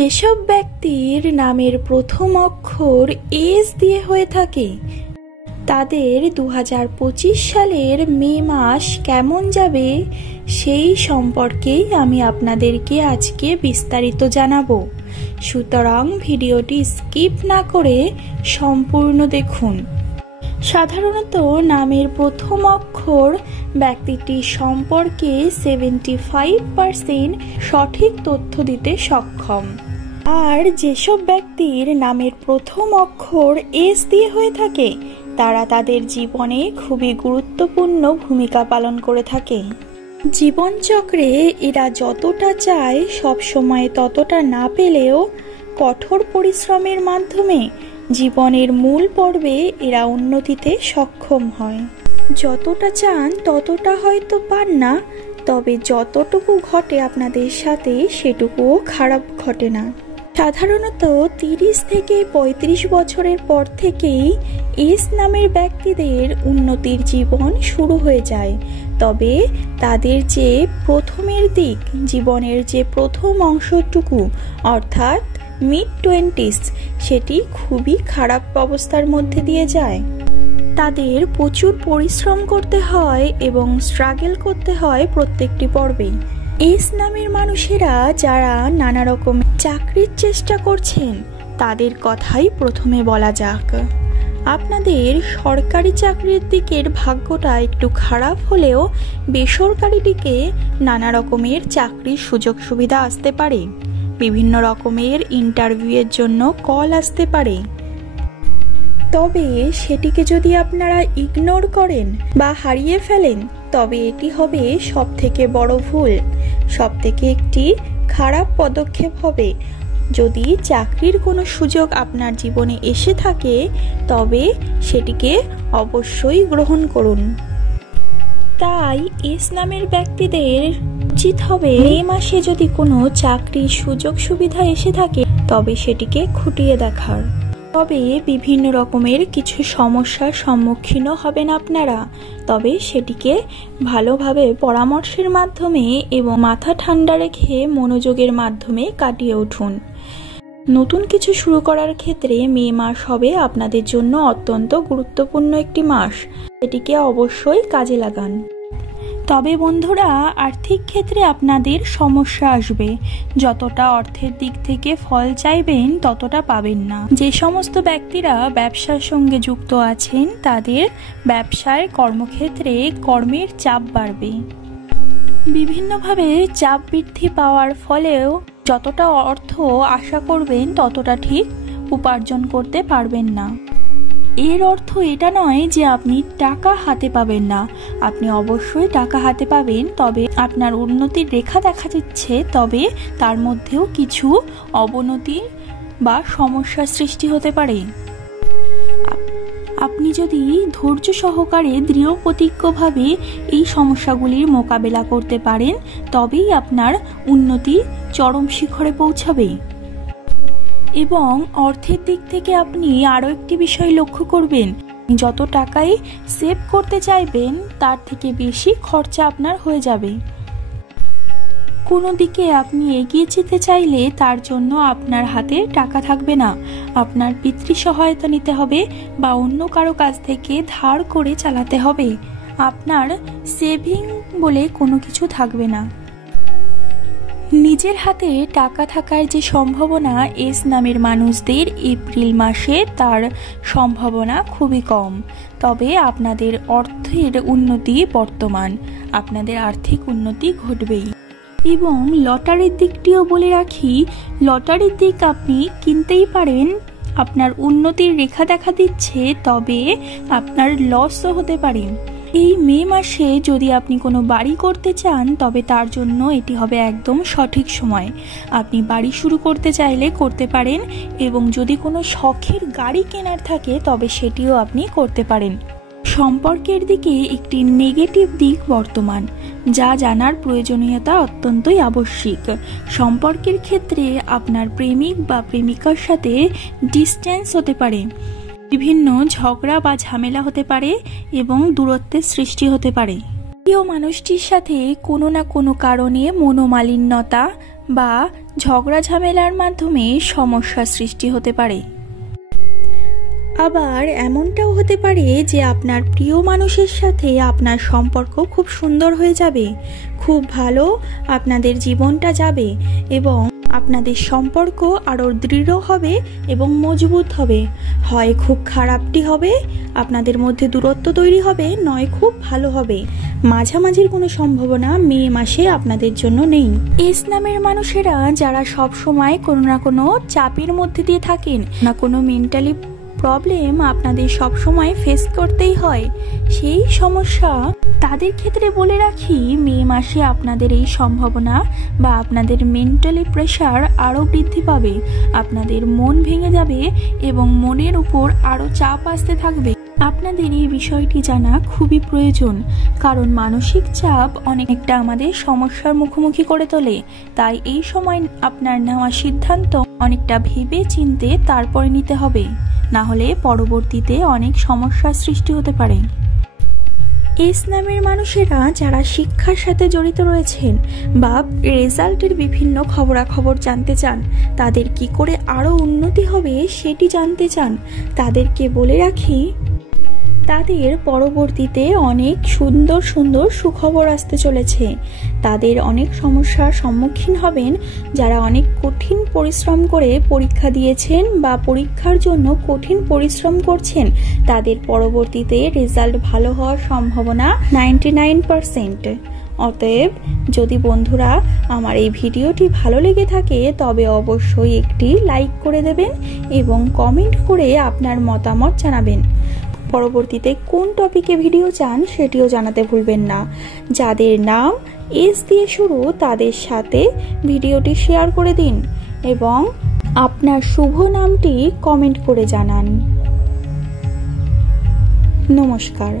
যেসব ব্যক্তির নামের প্রথম অক্ষর এস দিয়ে হয়ে থাকে তাদের 2025 সালের মে মাস কেমন যাবে সেই সম্পর্কেই আমি আপনাদেরকে আজকে বিস্তারিত জানাবো। সুতরাং ভিডিওটি স্কিপ না করে সম্পূর্ণ দেখুন। সাধারণত নামের প্রথম অক্ষর ব্যক্তিটি সম্পর্কে 75% সঠিক তথ্য দিতে সক্ষম। আর যেসব ব্যক্তির নামের প্রথম অক্ষর এস দিয়ে হয়ে থাকে তারা তাদের জীবনে খুবই গুরুত্বপূর্ণ ভূমিকা পালন করে থাকে। জীবনচক্রে এরা যতটা চায় সবসময় ততটা না পেলেও কঠোর পরিশ্রমের মাধ্যমে জীবনের মূল পর্বে এরা উন্নতিতে সক্ষম হয়। যতটা চান ততটা হয়তো পান না, তবে যতটুকু ঘটে আপনাদের সাথে সেটুকুও খারাপ ঘটে না। সাধারণত 30 থেকে 35 বছরের পর থেকেই এস নামের ব্যক্তিদের উন্নতির জীবন শুরু হয়ে যায়। তবে তাদের যে প্রথমের দিক, জীবনের যে প্রথম অংশটুকু অর্থাৎ mid-20s, সেটি খুবই খারাপ অবস্থার মধ্যে দিয়ে যায়। তাদের প্রচুর পরিশ্রম করতে হয় এবং স্ট্রাগল করতে হয় প্রত্যেকটি পর্বে। এস নামের মানুষেরা যারা নানা রকম চাকরির চেষ্টা করছেন তাদের কথাই প্রথমে বলা যাক। আপনাদের সরকারি চাকরির দিকের ভাগ্যটা একটু খারাপ হলেও বেসরকারি দিকে নানা রকমের চাকরির সুযোগ সুবিধা আসতে পারে। বিভিন্ন রকমের ইন্টারভিউয়ের জন্য কল আসতে পারে। তবে সেটিকে যদি আপনারা ইগনোর করেন বা হারিয়ে ফেলেন তবে এটি হবে সবথেকে বড় ভুল, সবথেকে একটি খারাপ পদক্ষেপ হবে। যদি চাকরির কোনো সুযোগ আপনার জীবনে এসে থাকে তবে সেটিকে অবশ্যই গ্রহণ করুন। তাই এস নামের ব্যক্তিদের উচিত হবে মে মাসে যদি কোনো চাকরির সুযোগ সুবিধা এসে থাকে তবে সেটিকে খুঁটিয়ে দেখার। তবে বিভিন্ন রকমের কিছু সমস্যার সম্মুখীন হবেন আপনারা, তবে সেটিকে ভালোভাবে পরামর্শের মাধ্যমে এবং মাথা ঠান্ডা রেখে মনোযোগের মাধ্যমে কাটিয়ে উঠুন। নতুন কিছু শুরু করার ক্ষেত্রে মে মাস হবে আপনাদের জন্য অত্যন্ত গুরুত্বপূর্ণ একটি মাস। এটিকে অবশ্যই কাজে লাগান। তবে বন্ধুরা, আর্থিক ক্ষেত্রে আপনাদের সমস্যা আসবে। যতটা অর্থের দিক থেকে ফল চাইবেন ততটা পাবেন না। যে সমস্ত ব্যক্তিরা ব্যবসার সঙ্গে যুক্ত আছেন তাদের ব্যবসায় কর্মক্ষেত্রে কর্মের চাপ বাড়বে। বিভিন্নভাবে চাপ বৃদ্ধি পাওয়ার ফলেও যতটা অর্থ আশা করবেন ততটা ঠিক উপার্জন করতে পারবেন না। এর অর্থ এটা নয় যে আপনি টাকা হাতে পাবেন না, আপনি অবশ্যই টাকা হাতে পাবেন। তবে আপনার উন্নতির রেখা দেখা যাচ্ছে, তবে তার মধ্যেও কিছু অবনতি বা সমস্যার সৃষ্টি হতে পারে। আপনি যদি ধৈর্য সহকারে দৃঢ় প্রতিজ্ঞভাবে এই সমস্যাগুলির মোকাবেলা করতে পারেন তবেই আপনার উন্নতি চরম শিখরে পৌঁছাবে। এবং অর্থের দিক থেকে আপনি আরও একটি বিষয় লক্ষ্য করবেন, যত টাকাই সেভ করতে চাইবেন তার থেকে বেশি খরচা আপনার হয়ে যাবে। কোনো দিকে আপনি এগিয়ে যেতে চাইলে তার জন্য আপনার হাতে টাকা থাকবে না, আপনার পিতৃ সহায়তা নিতে হবে বা অন্য কারো কাছ থেকে ধার করে চালাতে হবে। আপনার সেভিং বলে কোনো কিছু থাকবে না। নিজের হাতে টাকা থাকার যে সম্ভাবনা এস নামের মানুষদের এপ্রিল মাসে তার সম্ভাবনা খুবই কম। তবে আপনাদের অর্থের উন্নতি বর্তমান, আপনাদের আর্থিক উন্নতি ঘটবেই। এবং লটারির দিকটিও বলে রাখি, লটারির দিক আপনি কিনতেই পারেন, আপনার উন্নতির রেখা দেখা দিচ্ছে, তবে আপনার লসও হতে পারে। এই মে মাসে যদি আপনি কোনো বাড়ি করতে চান তবে তার জন্য এটি হবে একদম সঠিক সময়। আপনি বাড়ি শুরু করতে চাইলে করতে পারেন, এবং যদি কোনো শখের গাড়ি কেনার থাকে তবে সেটিও আপনি করতে পারেন। সম্পর্কের দিকে একটি নেগেটিভ দিক বর্তমান, যা জানার প্রয়োজনীয়তা অত্যন্তই আবশ্যিক। সম্পর্কের ক্ষেত্রে আপনার প্রেমিক বা প্রেমিকার সাথে ডিস্টেন্স হতে পারে, বিভিন্ন ঝগড়া বা ঝামেলা হতে পারে এবং দূরত্বের সৃষ্টি হতে পারে। প্রিয় মানুষটির সাথে কোনো না কোনো কারণে মনোমালিন্যতা বা ঝগড়া ঝামেলার মাধ্যমে সমস্যা সৃষ্টি হতে পারে। আবার এমনটাও হতে পারে যে আপনার প্রিয় মানুষের সাথে আপনার সম্পর্ক খুব সুন্দর হয়ে যাবে, খুব ভালো আপনাদের জীবনটা যাবে এবং আপনাদের সম্পর্ক আরও দৃঢ় হবে এবং মজবুত হবে। হয় খুব খারাপটি হবে, আপনাদের মধ্যে দূরত্ব তৈরি হবে, নয় খুব ভালো হবে। মাঝামাঝির কোনো সম্ভাবনা মে মাসে আপনাদের জন্য নেই। এস নামের মানুষেরা যারা সব সময় কোনো না কোনো চাপের মধ্যে দিয়ে থাকেন, না কোনো মেন্টালি প্রবলেম আপনাদের সব সময় ফেস করতেই হয়, সেই সমস্যা তাদের ক্ষেত্রে বলে রাখি মে মাসে আপনাদের এই সম্ভাবনা বা আপনাদের মেন্টালি প্রেশার আরও বৃদ্ধি পাবে। আপনাদের মন ভেঙে যাবে এবং মনের উপর আরও চাপ আসতে থাকবে। আপনাদের এই বিষয়টি জানা খুবই প্রয়োজন, কারণ মানসিক চাপ অনেকটা আমাদের সমস্যার মুখোমুখি করে তোলে। তাই এই সময় আপনার নেওয়া সিদ্ধান্ত অনেকটা ভেবে চিন্তে তারপরে নিতে হবে, না হলে পরবর্তীতে অনেক সমস্যার সৃষ্টি হতে পারে। এস নামের মানুষেরা যারা শিক্ষার সাথে জড়িত রয়েছেন বা রেজাল্টের বিভিন্ন খবরাখবর জানতে চান, তাদের কি করে আরও উন্নতি হবে সেটি জানতে চান, তাদেরকে বলে রাখি তাদের পরবর্তীতে অনেক সুন্দর সুন্দর সুখবর আসতে চলেছে। তাদের অনেক সমস্যার সম্মুখীন হবেন। যারা অনেক কঠিন পরিশ্রম করে পরীক্ষা দিয়েছেন বা পরীক্ষার জন্য কঠিন পরিশ্রম করছেন, তাদের পরবর্তীতে রেজাল্ট ভালো হওয়ার সম্ভাবনা 99%। অতএব যদি বন্ধুরা আমার এই ভিডিওটি ভালো লেগে থাকে তবে অবশ্যই একটি লাইক করে দেবেন এবং কমেন্ট করে আপনার মতামত জানাবেন। পরবর্তীতে কোন টপিকে ভিডিও চান সেটিও জানাতে ভুলবেন না। যাদের নাম এস দিয়ে শুরু তাদের সাথে ভিডিওটি শেয়ার করে দিন এবং আপনার শুভ নামটি কমেন্ট করে জানান। নমস্কার।